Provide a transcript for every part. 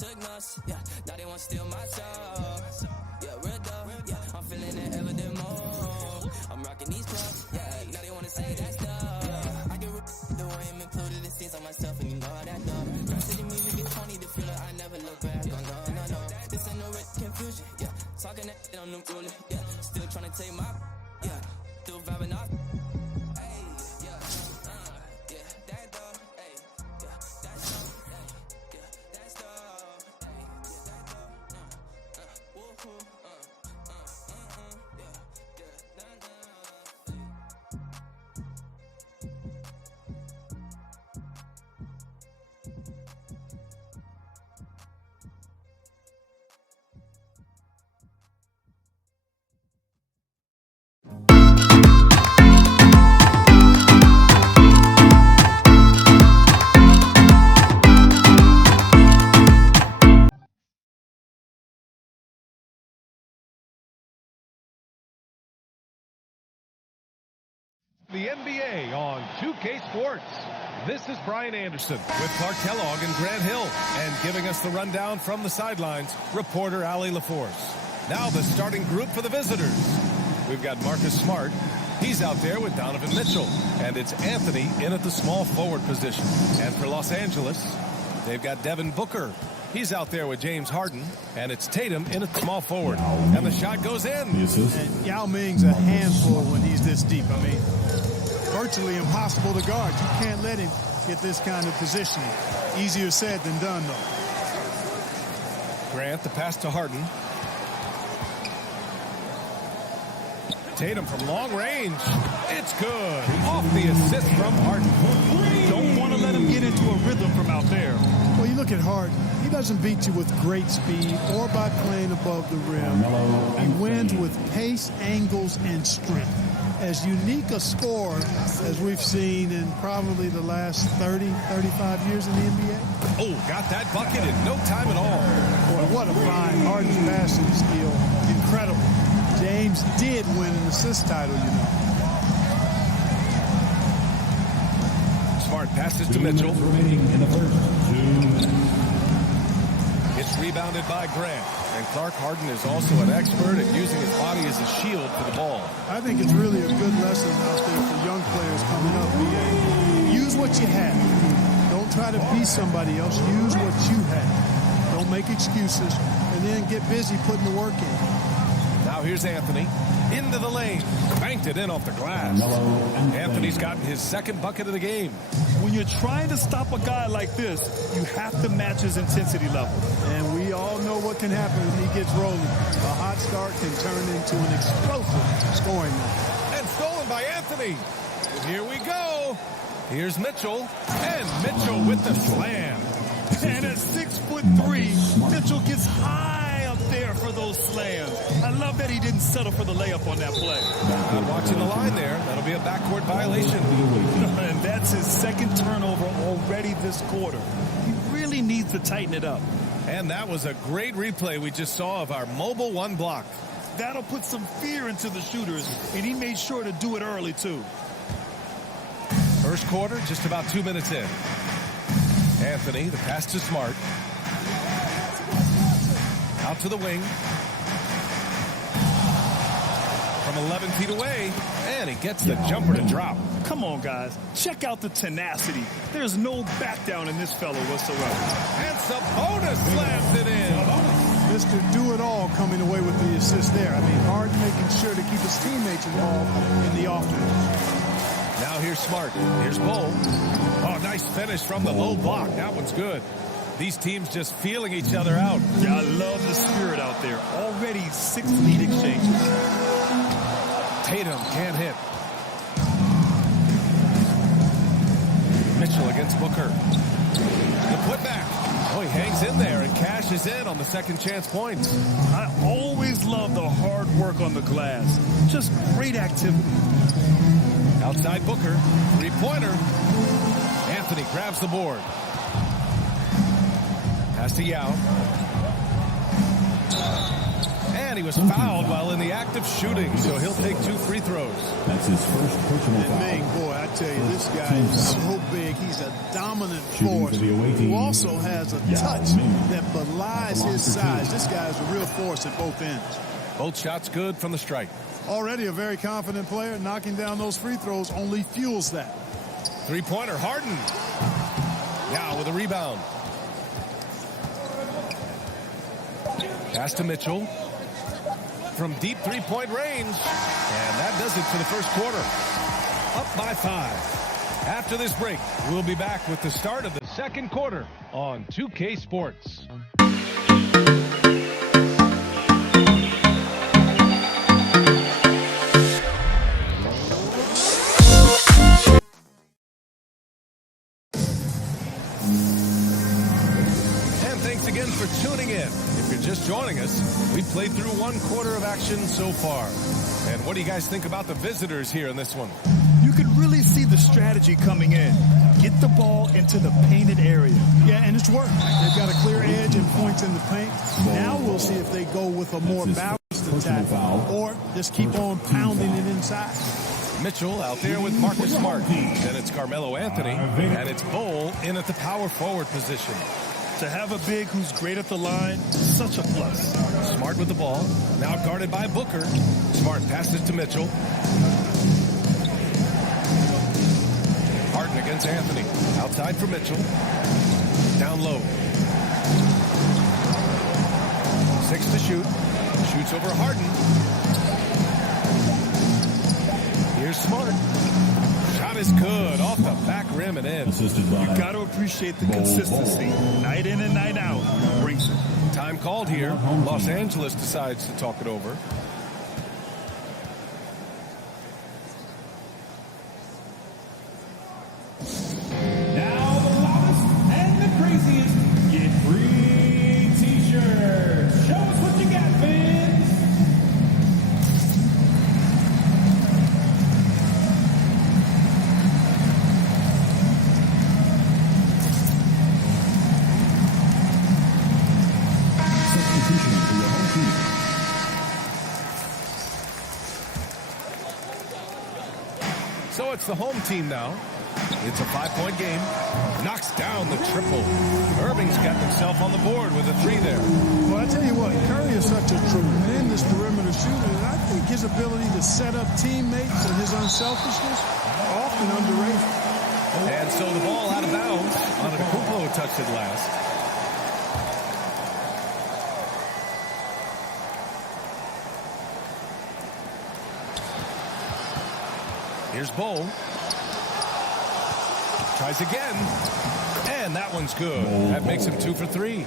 took notes, yeah. Now they want to steal my soul. Yeah, real dope, yeah. I'm feeling it ever the more. I'm rocking these clubs, yeah. Now they want to say that's dope. Yeah, I get the way I'm included in scenes on my stuff, and you know how that dope. Rap city music is funny to feel it. I never look back. No. This ain't no confusion, yeah. Talking that on them ruling, yeah. Still trying to take my, yeah. Still vibing off. The NBA on 2K Sports. This is Brian Anderson with Clark Kellogg and Grant Hill. And giving us the rundown from the sidelines, reporter Allie LaForce. Now the starting group for the visitors. We've got Marcus Smart. He's out there with Donovan Mitchell. And it's Anthony in at the small forward position. And for Los Angeles, they've got Devin Booker. He's out there with James Harden, and it's Tatum in at small forward. And the shot goes in. And Yao Ming's a handful when he's this deep. I mean, virtually impossible to guard. You can't let him get this kind of positioning. Easier said than done, though. Grant, the pass to Harden. Tatum from long range. It's good. Off the assist from Harden. Don't want to let him get into a rhythm from out there. Well, you look at Harden. He doesn't beat you with great speed or by playing above the rim. He wins with pace, angles, and strength. As unique a scorer as we've seen in probably the last 30, 35 years in the NBA. Oh, got that bucket in no time at all. Boy, what a find. Harden's passing skill. Incredible. James did win an assist title, you know. Smart passes to Mitchell. It's rebounded by Grant. And Clark, Harden is also an expert at using his body as a shield for the ball. I think it's really a good lesson out there for young players coming up. Use what you have. Don't try to be somebody else. Use what you have. Don't make excuses. And then get busy putting the work in. Now here's Anthony. Into the lane. Banked it in off the glass. Anthony's gotten his second bucket of the game. When you're trying to stop a guy like this, you have to match his intensity level. And we all know what can happen when he gets rolling. A hot start can turn into an explosive scoring night. And stolen by Anthony. Here we go. Here's Mitchell. And Mitchell with the slam. And at 6'3", Mitchell gets high up there for those slams. I love that he didn't settle for the layup on that play. Watching the line there. That'll be a backcourt violation. And that's his second turnover already this quarter. He really needs to tighten it up. And that was a great replay we just saw of our mobile one block. That'll put some fear into the shooters, and he made sure to do it early, too. First quarter, just about 2 minutes in. Anthony, the pass to Smart. Out to the wing. From 11 feet away, and he gets the jumper to drop. Come on, guys. Check out the tenacity. There's no back down in this fellow whatsoever. And Sabonis slams it in. Mr. Do-It-All coming away with the assist there. I mean, Harden making sure to keep his teammates involved in the offense. Now here's Smart. Here's Bull. Oh, nice finish from the low block. That one's good. These teams just feeling each other out. Yeah, I love the spirit out there. Already 6 lead exchanges. Tatum can't hit. Mitchell against Booker. The putback. Oh, he hangs in there and cashes in on the second chance points. I always love the hard work on the glass. Just great activity. Outside Booker. Three-pointer. Anthony grabs the board. Pass to Yao. And he was fouled while in the act of shooting, so he'll take 2 free throws. That's his first personal foul. Ming, boy, I tell you, this guy is so big. He's a dominant force who also has a touch that belies his size. This guy is a real force at both ends. Both shots good from the strike. Already a very confident player. Knocking down those free throws only fuels that. Three-pointer, Harden. Now with a rebound. Pass to Mitchell. From deep three-point range. And that does it for the first quarter. Up by 5. After this break, we'll be back with the start of the second quarter on 2K Sports. For tuning in. If you're just joining us, we've played through 1 quarter of action so far. And what do you guys think about the visitors here in this one? You can really see the strategy coming in. Get the ball into the painted area. Yeah, and it's worked. They've got a clear edge and points in the paint. Now we'll see if they go with a more balanced attack or just keep on pounding it inside. Mitchell out there with Marcus Smart. Then it's Carmelo Anthony, and it's Bol in at the power forward position. To have a big who's great at the line, such a plus. Smart with the ball. Now guarded by Booker. Smart passes to Mitchell. Harden against Anthony. Outside for Mitchell. Down low. 6 to shoot. Shoots over Harden. Here's Smart. Shot is good. Off the back rim and in. You got to appreciate the consistency. Night in and night out. Brings it. Time called here. Los Angeles decides to talk it over. Now the loudest and the craziest get free t-shirts. Show us what you got, fans. So it's the home team now. It's a 5-point game. Knocks down the triple. Irving's got himself on the board with a 3 there. Well, I tell you what, Curry is such a tremendous perimeter shooter, and I think his ability to set up teammates and his unselfishness are often underrated. And so the ball out of bounds. Antetokounmpo touched it last. Here's Bol. Tries again. And that one's good. That makes him 2 for 3.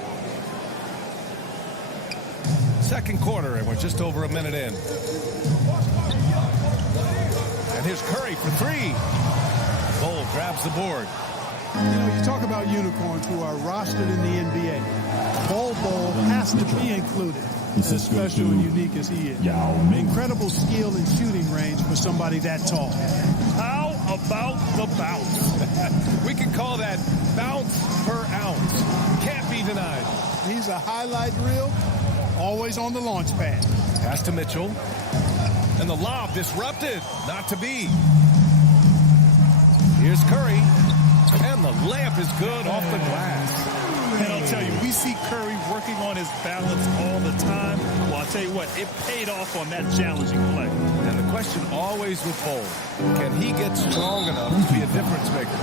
Second quarter, and we're just over a minute in. And here's Curry for 3. Bol grabs the board. You know, you talk about unicorns who are rostered in the NBA. Bol has to be included, as special and unique as he is. Incredible skill and shooting range for somebody that tall. How about the bounce? We can call that bounce per ounce. Can't be denied. He's a highlight reel, always on the launch pad. Pass to Mitchell. And the lob disrupted. Not to be. Here's Curry. And the layup is good off the glass. And I'll tell you, we see Curry working on his balance all the time. Well, I'll tell you what, it paid off on that challenging play. And the question always with Bol, can he get strong enough to be a difference maker?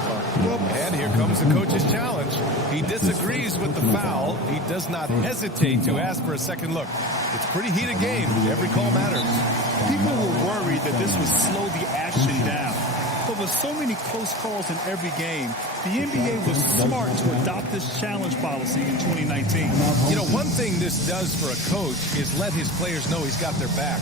And here comes the coach's challenge. He disagrees with the foul. He does not hesitate to ask for a second look. It's a pretty heated game. Every call matters. People were worried that this would slow the action down. But with so many close calls in every game, the NBA was smart to adopt this challenge policy in 2019. You know, one thing this does for a coach is let his players know he's got their back.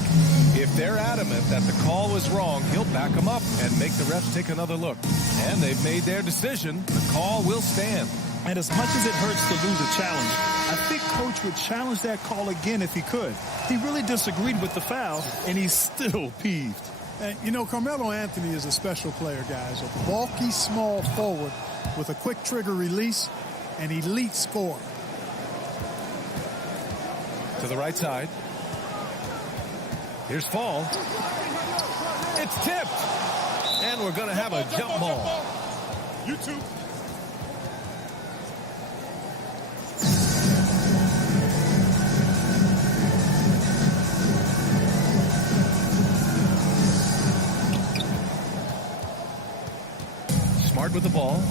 If they're adamant that the call was wrong, he'll back them up and make the refs take another look. And they've made their decision. The call will stand. And as much as it hurts to lose a challenge, I think Coach would challenge that call again if he could. He really disagreed with the foul, and he's still peeved. You know, Carmelo Anthony is a special player, guys. A bulky, small forward with a quick trigger release, an elite scorer. To the right side. Here's Fall. It's tipped. And we're going to have a jump ball. You too. Smart with the ball.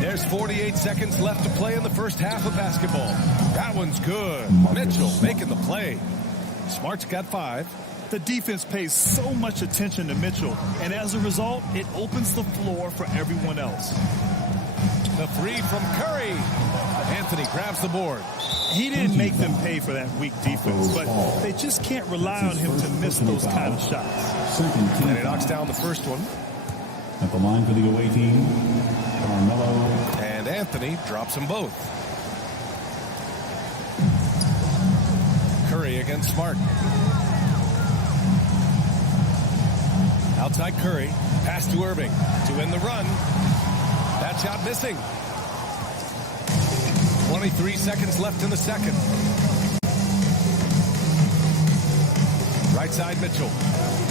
There's 48 seconds left to play in the first half of basketball. That one's good. Mitchell making the play. Smart's got 5. The defense pays so much attention to Mitchell, and as a result, it opens the floor for everyone else. The 3 from Curry. Anthony grabs the board. He didn't make them pay for that weak defense, but they just can't rely on him to miss those kind of shots. And he knocks down the first one. At the line for the away team, Carmelo. And Anthony drops them both. Curry against Smart. Outside Curry. Pass to Irving to win the run. That shot missing. 23 seconds left in the second. Right side Mitchell.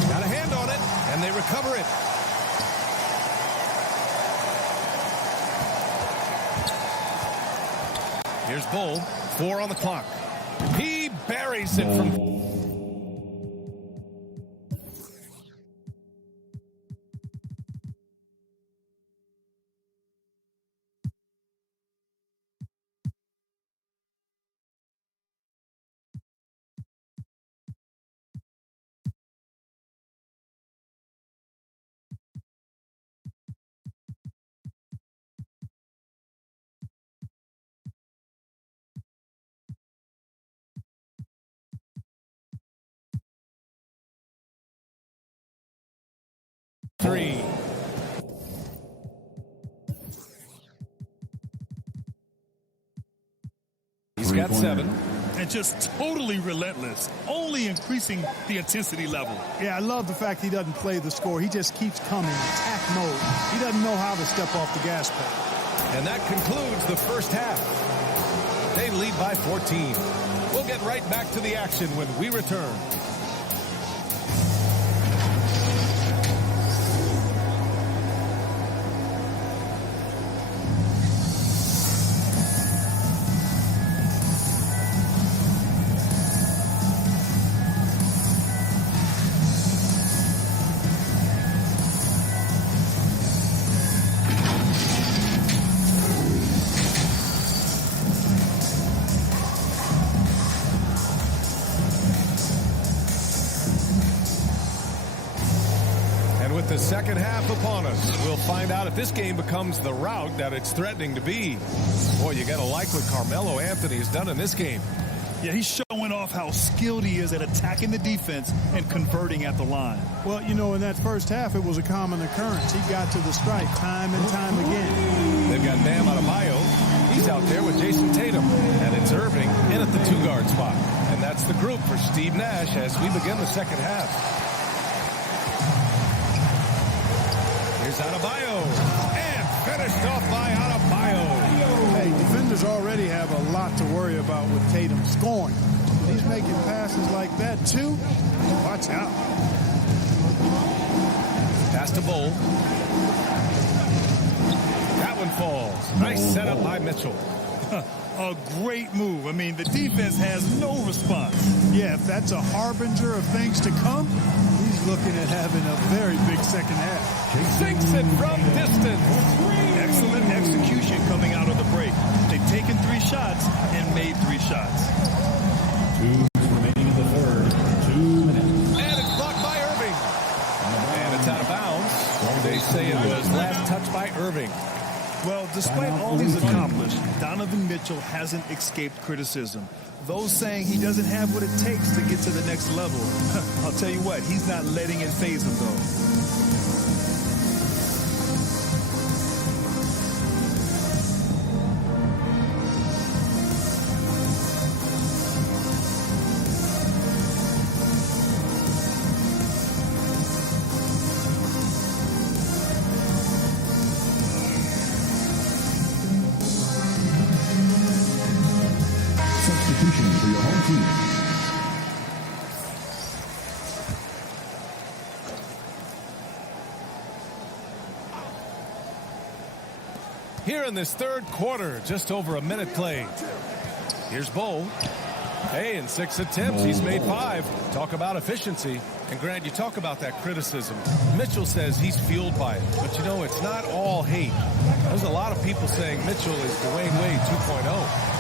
Got a hand on it, and they recover it. Here's Bull. 4 on the clock. He buries it from... Three. He's got 7. And just totally relentless, only increasing the intensity level. Yeah, I love the fact he doesn't play the score. He just keeps coming, attack mode. He doesn't know how to step off the gas pedal. And that concludes the first half. They lead by 14. We'll get right back to the action when we return. With the second half upon us, we'll find out if this game becomes the rout that it's threatening to be. Boy, you got to like what Carmelo Anthony has done in this game. Yeah, he's showing off how skilled he is at attacking the defense and converting at the line. Well, you know, in that first half, it was a common occurrence. He got to the strike time and time again. They've got Bam Adebayo. He's out there with Jason Tatum. And it's Irving in at the 2-guard spot. And that's the group for Steve Nash as we begin the second half. Here's Adebayo, and finished off by Adebayo. Hey, defenders already have a lot to worry about with Tatum scoring. He's making passes like that, too. Watch out. Pass to Bull. That one falls. Nice setup by Mitchell. A great move. I mean, the defense has no response. Yeah, if that's a harbinger of things to come, he's looking at having a very big second half. Sinks it from distance. Excellent execution coming out of the break. They've taken 3 shots and made 3 shots. 2 remaining in the third. 2 minutes. And it's blocked by Irving. And it's out of bounds. They say it was last touched by Irving. Well, despite all he's accomplished, Donovan Mitchell hasn't escaped criticism. Those saying he doesn't have what it takes to get to the next level. I'll tell you what, he's not letting it faze him, though. Here in this third quarter, just over a minute played. Here's Bo. Hey, in 6 attempts, he's made 5. Talk about efficiency. And Grant, you talk about that criticism. Mitchell says he's fueled by it. But, you know, it's not all hate. There's a lot of people saying Mitchell is Dwayne Wade 2.0.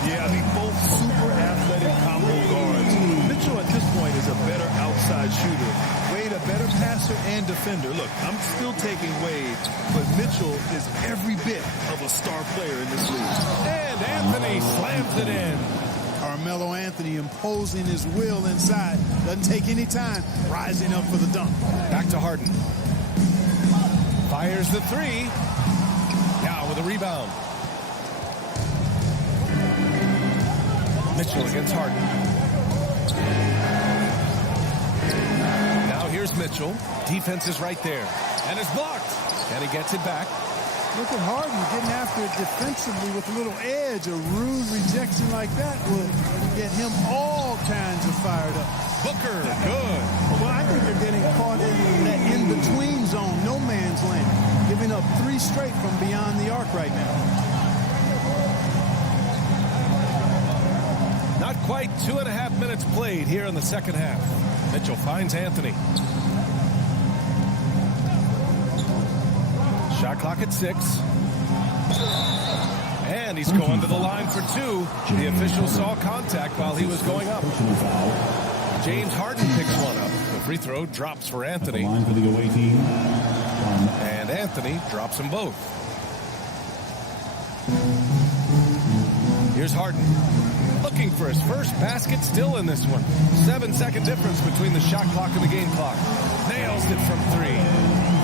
Yeah, I mean, both super athletic combo guards. Mitchell at this point is a better outside shooter. Wade a better passer and defender. Look, I'm still taking Wade, but Mitchell is every bit of a star player in this league. And Anthony slams it in. Carmelo Anthony imposing his will inside. Doesn't take any time. Rising up for the dunk. Back to Harden. Fires the 3. Now with a rebound. Mitchell against Harden. Now here's Mitchell. Defense is right there. And it's blocked. And he gets it back. Look at Harden getting after it defensively with a little edge. A rude rejection like that will get him all kinds of fired up. Booker, good. Well, I think they're getting caught in that in-between zone, no man's land, giving up 3 straight from beyond the arc right now. Not quite 2.5 minutes played here in the second half. Mitchell finds Anthony. Shot clock at 6. And he's going to the line for 2. The official saw contact while he was going up. James Harden picks one up. The free throw drops for Anthony. Line for the away team. And Anthony drops them both. Here's Harden. Looking for his first basket, still in this one. 7-second difference between the shot clock and the game clock. Nails it from 3.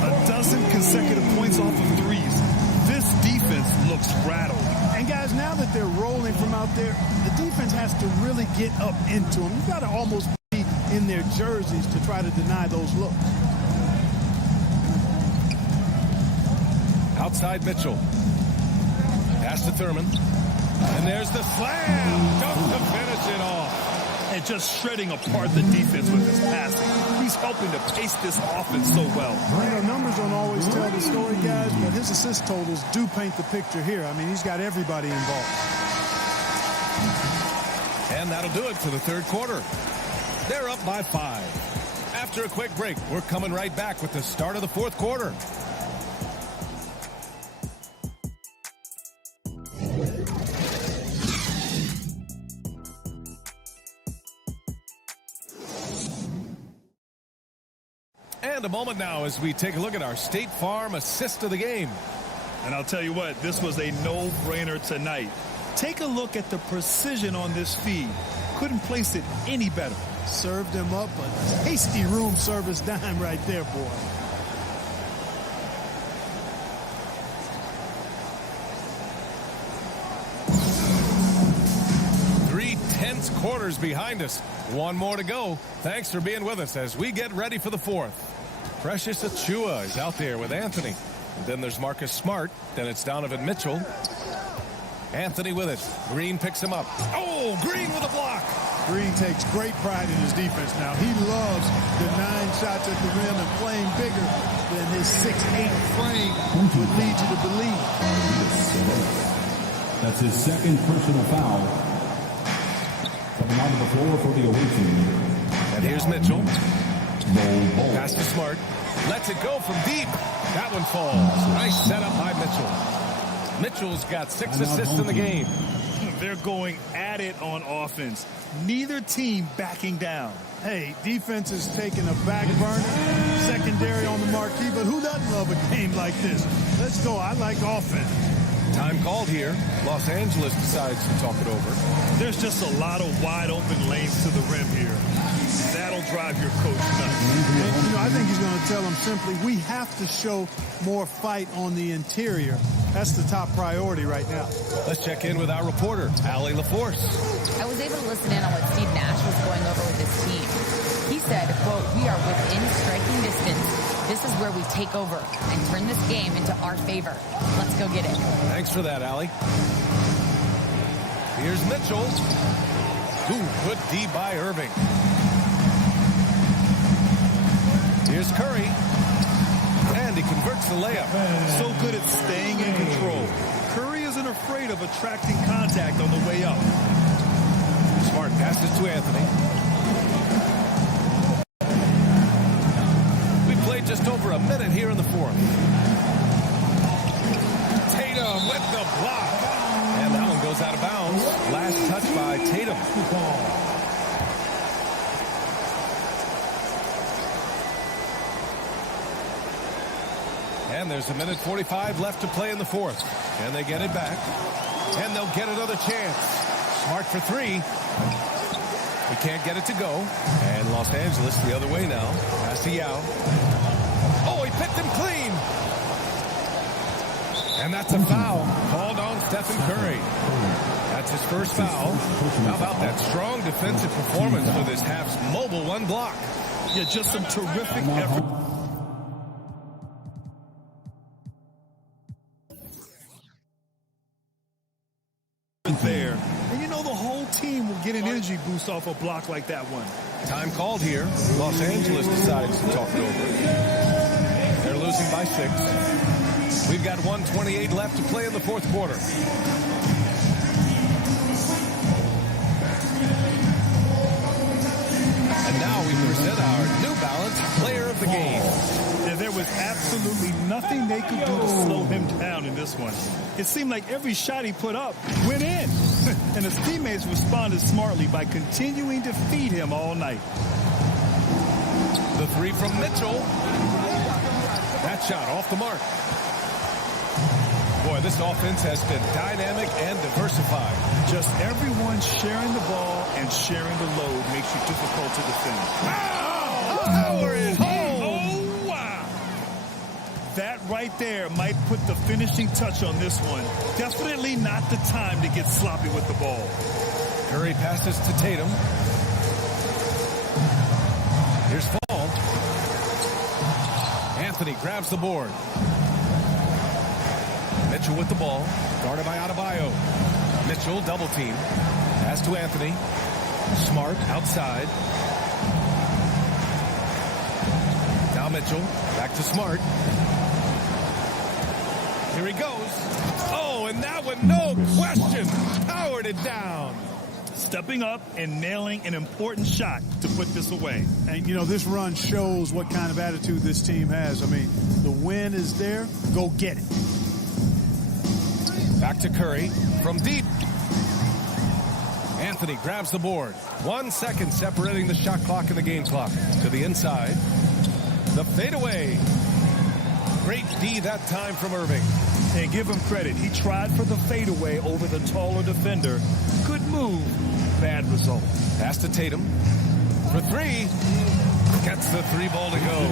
A dozen consecutive points off of 3s. This defense looks rattled. And guys, now that they're rolling from out there, the defense has to really get up into them. You've got to almost be in their jerseys to try to deny those looks. Outside Mitchell. Pass to Thurman. And there's the slam. Dunk to finish it off. And just shredding apart the defense with his passing. He's helping to pace this offense so well. You know, numbers don't always tell the story, guys, but his assist totals do paint the picture here. I mean, he's got everybody involved. And that'll do it for the third quarter. They're up by 5. After a quick break, we're coming right back with the start of the fourth quarter. And a moment now as we take a look at our State Farm assist of the game. And I'll tell you what, this was a no-brainer tonight. Take a look at the precision on this feed. Couldn't place it any better. Served him up a hasty room service dime right there, boy. Three tense quarters behind us. One more to go. Thanks for being with us as we get ready for the fourth. Precious Achiuwa is out there with Anthony. And then there's Marcus Smart. Then it's Donovan Mitchell. Anthony with it. Green picks him up. Oh, Green with a block. Green takes great pride in his defense now. He loves denying shots at the rim and playing bigger than his 6'8" frame would lead you to believe. That's his second personal foul. Coming onto the floor for the away team. And here's Mitchell. Pass to Smart. Lets it go from deep. That one falls. Nice setup by Mitchell. Mitchell's got 6 assists in the game. They're going at it on offense. Neither team backing down. Hey, defense is taking a back burner. Secondary on the marquee, but who doesn't love a game like this? Let's go. I like offense. Time called here. Los Angeles decides to talk it over. There's just a lot of wide open lanes to the rim here. That'll drive your coach nuts. And, you know, I think he's going to tell them simply, we have to show more fight on the interior. That's the top priority right now. Let's check in with our reporter, Allie LaForce. I was able to listen in on what Steve Nash was going over with his team. He said, quote, "We are within striking distance. This is where we take over and turn this game into our favor. Let's go get it." Thanks for that, Allie. Here's Mitchell. Ooh, good D by Irving. Here's Curry. And he converts the layup. So good at staying in control. Curry retracting contact on the way up. Smart passes to Anthony. We played just over a minute here in the fourth. Tatum with the block. And that one goes out of bounds. Last touch by Tatum. And there's a minute 45 left to play in the fourth. And they get it back. And they'll get another chance. Smart for three. He can't get it to go. And Los Angeles the other way now. Pass to Yao. Oh, he picked him clean. And that's a foul called on Stephen Curry. That's his first foul. How about that strong defensive performance for this half's mobile one block? Yeah, just some terrific effort. There. And you know the whole team will get an energy boost off a block like that one. Time called here. Los Angeles decides to talk it over. They're losing by 6. We've got 1:28 left to play in the fourth quarter. And now we present our New Balance Player of the Game. And there was absolutely nothing they could do to slow him down in this one. It seemed like every shot he put up went in. And his teammates responded smartly by continuing to feed him all night. The three from Mitchell. That shot off the mark. Boy, this offense has been dynamic and diversified. Just everyone sharing the ball and sharing the load makes you difficult to defend. Power is home. Oh, wow. That right there might put the finishing touch on this one. Definitely not the time to get sloppy with the ball. Curry passes to Tatum. Here's Fall. Anthony grabs the board. Mitchell with the ball, guarded by Adebayo. Mitchell double team. Pass to Anthony. Smart outside. Now Mitchell back to Smart. Here he goes. Oh, and that one, no question, powered it down. Stepping up and nailing an important shot to put this away. And, you know, this run shows what kind of attitude this team has. I mean, the win is there. Go get it. Back to Curry from deep. Anthony grabs the board. 1 second separating the shot clock and the game clock. To the inside. The fadeaway. Great D that time from Irving. And give him credit. He tried for the fadeaway over the taller defender. Good move. Bad result. Pass to Tatum. For three. Gets the three ball to go.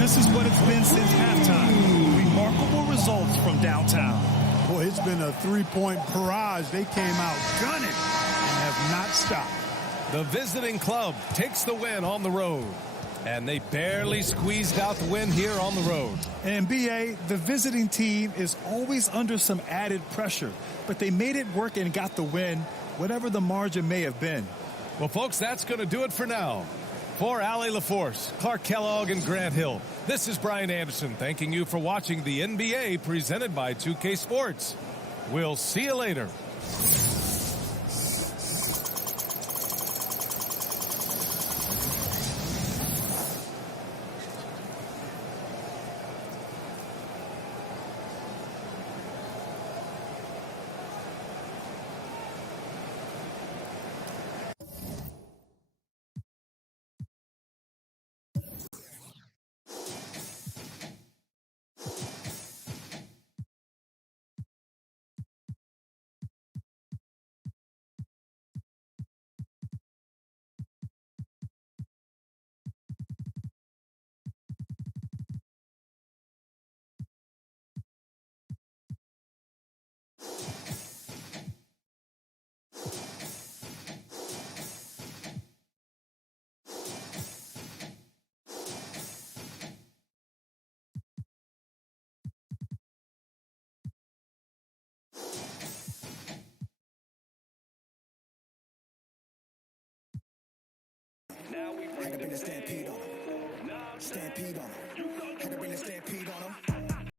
This is what it's been since halftime. Remarkable results from downtown. Boy, it's been a three-point barrage. They came out gunning and have not stopped. The visiting club takes the win on the road. And they barely squeezed out the win here on the road. And BA, the visiting team is always under some added pressure. But they made it work and got the win, whatever the margin may have been. Well, folks, that's going to do it for now. For Allie LaForce, Clark Kellogg, and Grant Hill, this is Brian Anderson thanking you for watching the NBA presented by 2K Sports. We'll see you later. Had to bring a stampede on him. Stampede on him. Had to bring a stampede on him.